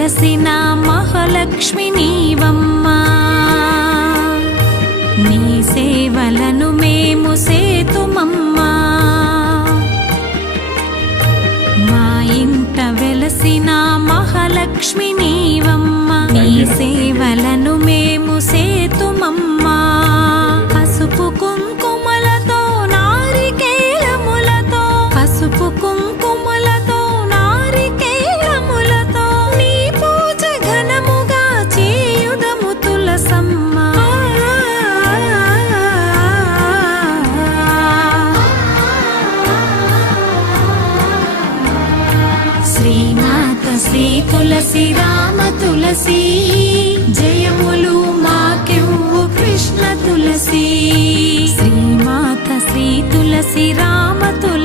వెలసిన మహాలక్ష్మి నీవమ్మా, నీ సేవలను మేము సేతుమమ్మా. మా ఇంట వెలసిన మహాలక్ష్మి నీవమ్మా, నీ సేవలను మేము సేతుమమ్మా. పసుపు కుంకుమలతో నారికేలములతో, పసుపు కుంకుమలతో నారికేలములతో నీ పూజ ఘనముగా చేయుదము తులసమ్మా. శ్రీమాత శ్రీ తులసి రామ తులసి, జయములు మాకెవ్వు కృష్ణ తులసి. శ్రీమాత శ్రీ తులసి రామ తులసి.